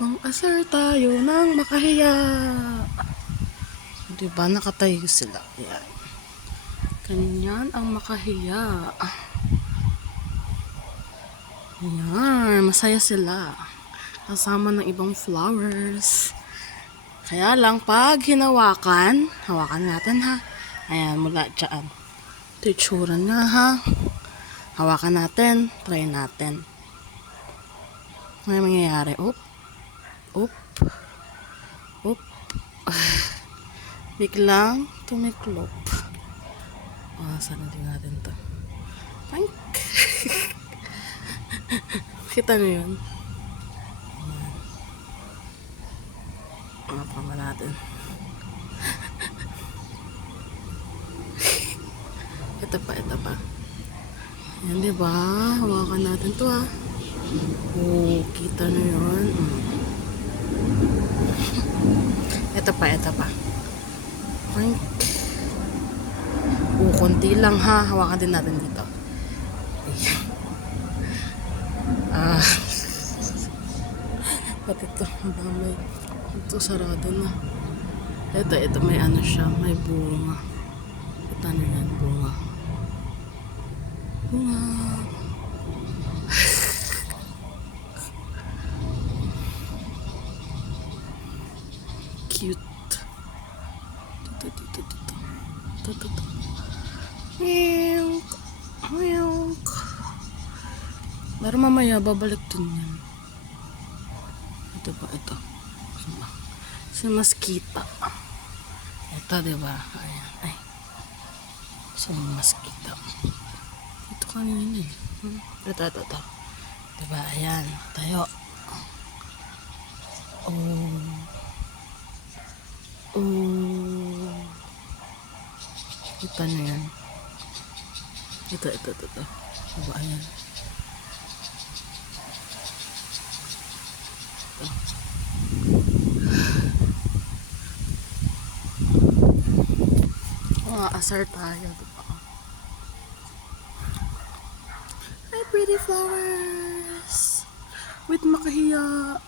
Ang asar tayo ng makahiya. Diba nakatayo sila? Yan. Ganyan ang makahiya. Yan, masaya sila. Kasama ng ibang flowers. Kaya lang, pag hinawakan, hawakan natin ha. Ayan, mula dyan. Ito yung tsura niya ha. Hawakan natin, try natin. Ano mangyayari? Oop, oop, oop. Biglang tumiklop. Sarili natin to. Pink. Kita nyo yun? Mga pama natin. Ito pa, ito pa. Yan, diba? Hawakan natin to ha. Oh, kita nyo yun? Ito pa, ito pa. Pink. Oh, konti lang ha. Hawakan din natin dito. Pati ito, madamay. Ito, sarado na. Ito, may ano siya, may bunga. Kita nyo yan, bunga. Bunga. Cute. Ito. Miyunk. Miyunk. Pero mamaya, babalik din yan. Ito pa, ito. Si Maskita. Ito, diba? Ayan. Ay. Si Maskita. Ito kanina eh. Ito. Diba? Ayan. Tayo. Oh. Kita nyo yan. Ito. Diba? Ayan. Asar tayo, diba? Hi, pretty flowers! With makahiya.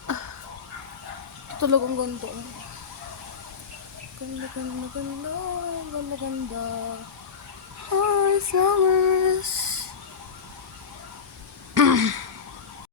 Talagang ganda. Ganda. Hi, flowers!